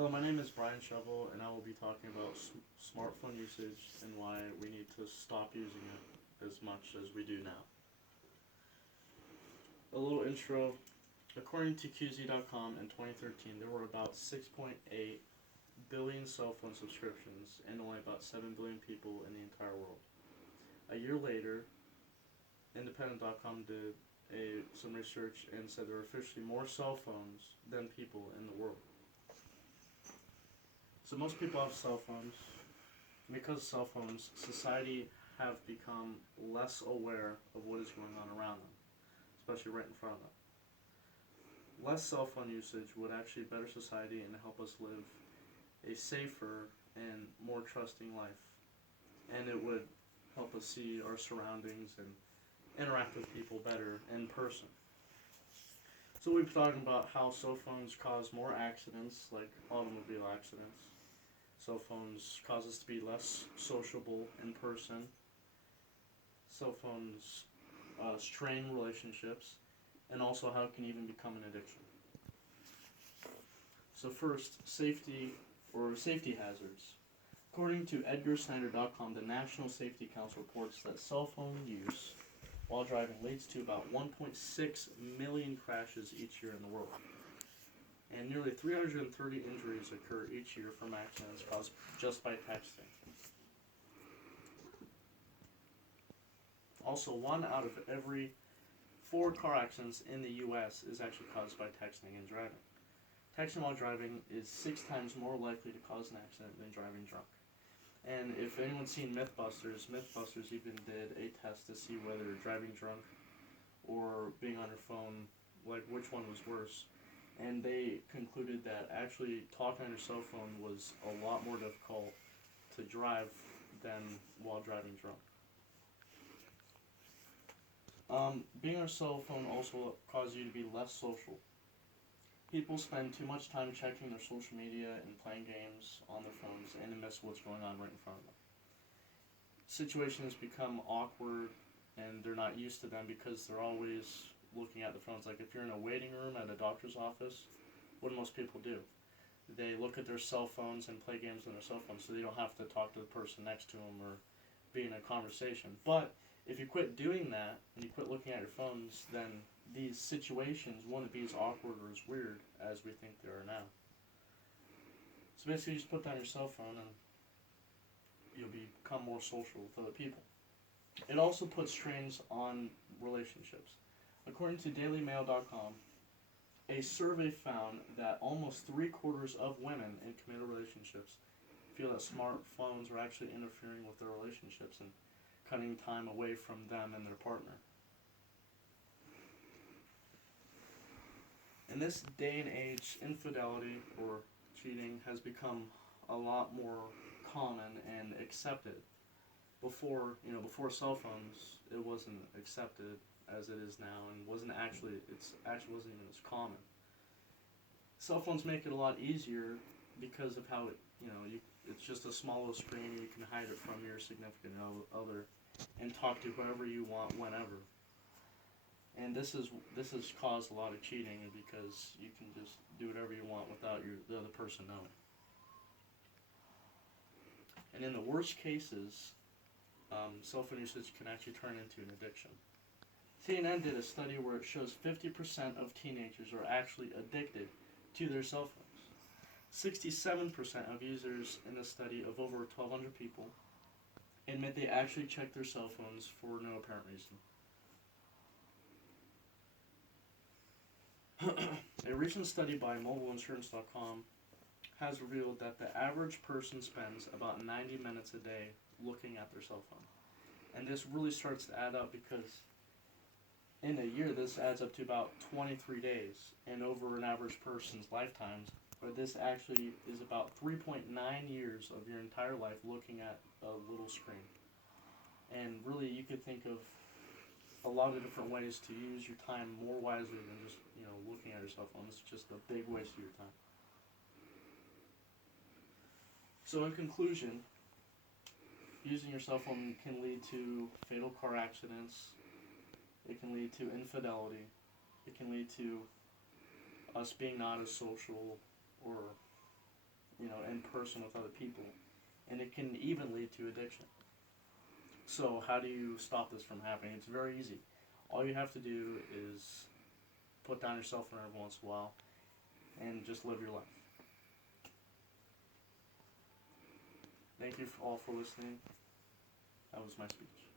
Hello, my name is Brian Shovel, and I will be talking about smartphone usage and why we need to stop using it as much as we do now. A little intro. According to QZ.com in 2013, there were about 6.8 billion cell phone subscriptions and only about 7 billion people in the entire world. A year later, Independent.com did some research and said there are officially more cell phones than people in the world. So most people have cell phones. Because of cell phones, society have become less aware of what is going on around them, especially right in front of them. Less cell phone usage would actually better society and help us live a safer and more trusting life. And it would help us see our surroundings and interact with people better in person. So we've been talking about how cell phones cause more accidents, like automobile accidents. Cell phones cause us to be less sociable in person. Cell phones strain relationships, and also how it can even become an addiction. So first, safety hazards. According to EdgarSnyder.com, the National Safety Council reports that cell phone use while driving leads to about 1.6 million crashes each year in the world. And nearly 330 injuries occur each year from accidents caused just by texting. Also, 1 out of every 4 car accidents in the U.S. is actually caused by texting and driving. Texting while driving is 6 times more likely to cause an accident than driving drunk. And if anyone's seen Mythbusters even did a test to see whether driving drunk or being on your phone, like which one was worse. And they concluded that actually talking on your cell phone was a lot more difficult to drive than while driving drunk. Being on a cell phone also causes you to be less social. People spend too much time checking their social media and playing games on their phones and they miss what's going on right in front of them. Situations become awkward and they're not used to them because they're always looking at the phones. Like if you're in a waiting room at a doctor's office, what do most people do? They look at their cell phones and play games on their cell phones so they don't have to talk to the person next to them or be in a conversation. But if you quit doing that and you quit looking at your phones, then these situations won't be as awkward or as weird as we think they are now. So basically, you just put down your cell phone and you'll become more social with other people. It also puts strains on relationships. According to DailyMail.com, a survey found that almost 3/4 of women in committed relationships feel that smartphones are actually interfering with their relationships and cutting time away from them and their partner. In this day and age, infidelity or cheating has become a lot more common and accepted. Before cell phones, it wasn't accepted as it is now, and wasn't actually wasn't even as common. Cell phones make it a lot easier because of how it's just a smaller screen. You can hide it from your significant other, and talk to whoever you want whenever. And this has caused a lot of cheating because you can just do whatever you want without the other person knowing. And in the worst cases, cell phone usage can actually turn into an addiction. CNN did a study where it shows 50% of teenagers are actually addicted to their cell phones. 67% of users in the study of over 1,200 people admit they actually check their cell phones for no apparent reason. A recent study by MobileInsurance.com has revealed that the average person spends about 90 minutes a day looking at their cell phone. And this really starts to add up because in a year this adds up to about 23 days. And over an average person's lifetimes, but this actually is about 3.9 years of your entire life looking at a little screen. And really you could think of a lot of different ways to use your time more wisely than just looking at your cell phone. It's just a big waste of your time. So in conclusion, using your cell phone can lead to fatal car accidents. It can lead to infidelity. It can lead to us being not as social or in person with other people, and it can even lead to addiction. So how do you stop this from happening? It's very easy. All you have to do is put down your cell phone every once in a while and just live your life. Thank you all for listening. That was my speech.